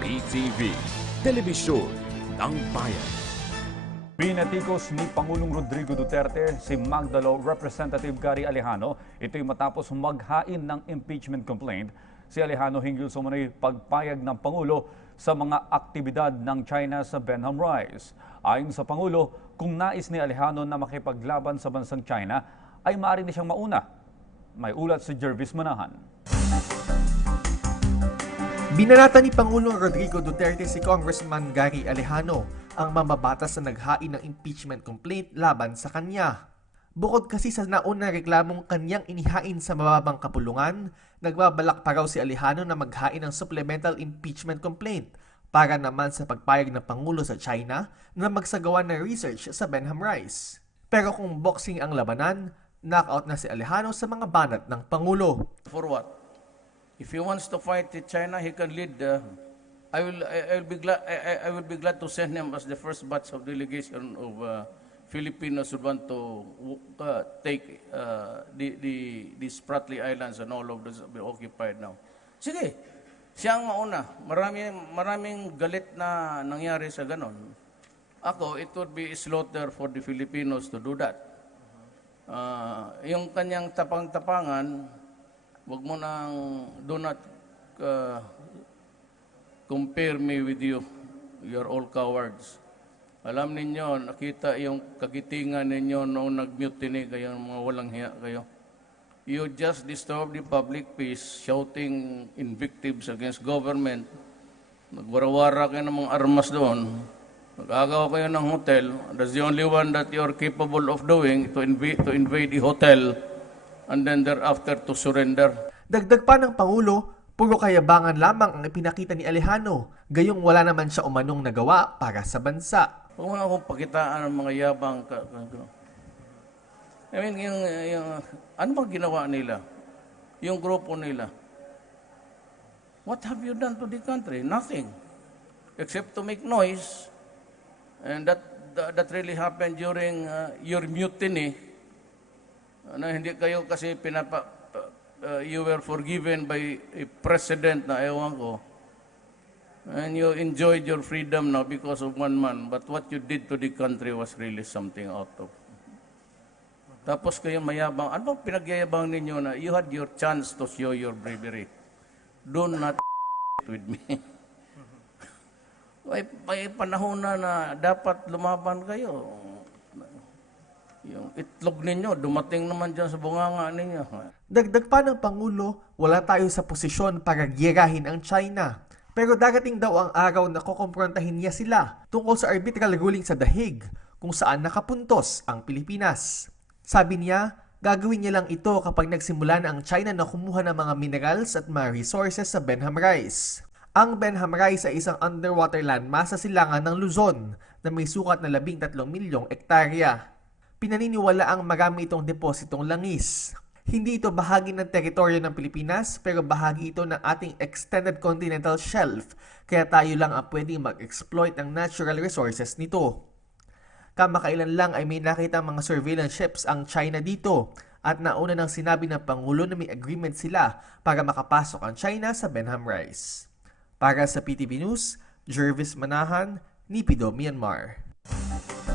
PTV, Telebisyon ng Bayan. Pinatikos ni Pangulong Rodrigo Duterte si Magdalo Representative Gary Alejano. Ito'y matapos maghain ng impeachment complaint. Si Alejano hinggil sa umano'y pagpayag ng Pangulo sa mga aktibidad ng China sa Benham Rise. Ayon sa Pangulo, kung nais ni Alejano na makipaglaban sa bansang China, ay maaari na siyang mauna. May ulat si Jervis Manahan. Binalata ni Pangulong Rodrigo Duterte si Congressman Gary Alejano ang mambabatas na naghain ng impeachment complaint laban sa kanya. Bukod kasi sa naunang reklamong kanyang inihain sa mababang kapulungan, nagbabalak pa raw si Alejano na maghain ng supplemental impeachment complaint para naman sa pagpayag ng Pangulo sa China na magsagawa ng research sa Benham Rise. Pero kung boxing ang labanan, knockout na si Alejano sa mga banat ng Pangulo. For what? If he wants to fight with China, he can lead. I will be glad to send him as the first batch of delegation of Filipinos who want to take the Spratly Islands and all of those be occupied now. Sige, siya ang mauna. Maraming galit na nangyari sa ganon. Ako, it would be slaughter for the Filipinos to do that. Yung kanyang tapang-tapangan, wag mo nang do not compare me with you. You're all cowards. Alam ninyo, nakita yung kagitingan ninyo noong nag-mutiny kayo, mga walang hiya kayo. You just disturbed the public peace, shouting invectives against government. Nagwarawara kayo ng mga armas doon. Nag-agaw kayo ng hotel. That's the only one that you're capable of doing, to invade the hotel and then thereafter to surrender. Dagdag pa ng Pangulo, puro kayabangan lamang ang ipinakita ni Alejano, gayong wala naman siya umanong nagawa para sa bansa. Huwag mo na akong pakitaan ng mga yabang. I mean, ano bang ginawa nila? Yung grupo nila. What have you done to the country? Nothing. Except to make noise. And that really happened during your mutiny. Na hindi kayo kasi you were forgiven by a president na ewan ko. And you enjoyed your freedom now because of one man. But what you did to the country was really something out of. Tapos kayo mayabang. Ano bang pinagyayabang ninyo na you had your chance to show your bravery? Do not with me. May panahon na dapat lumaban kayo. Yung itlog ninyo, dumating naman dyan sa bunganga ninyo. Dagdag pa ng Pangulo, wala tayo sa posisyon para giyerahin ang China. Pero darating daw ang araw na kukumprontahin niya sila tungkol sa arbitral ruling sa The Hague kung saan nakapuntos ang Pilipinas. Sabi niya, gagawin niya lang ito kapag nagsimula na ang China na kumuha ng mga minerals at mga resources sa Benham Rise. Ang Benham Rise ay isang underwater landmass sa silangan ng Luzon na may sukat na 13 milyong ektarya. Pinaniniwala ang marami itong depositong langis. Hindi ito bahagi ng teritoryo ng Pilipinas pero bahagi ito ng ating extended continental shelf kaya tayo lang ang pwedeng mag-exploit ng natural resources nito. Kamakailan lang ay may nakita mga surveillance ships ang China dito at nauna nang sinabi ng Pangulo na may agreement sila para makapasok ang China sa Benham Rise. Para sa PTV News, Jervis Manahan, Nipido, Myanmar.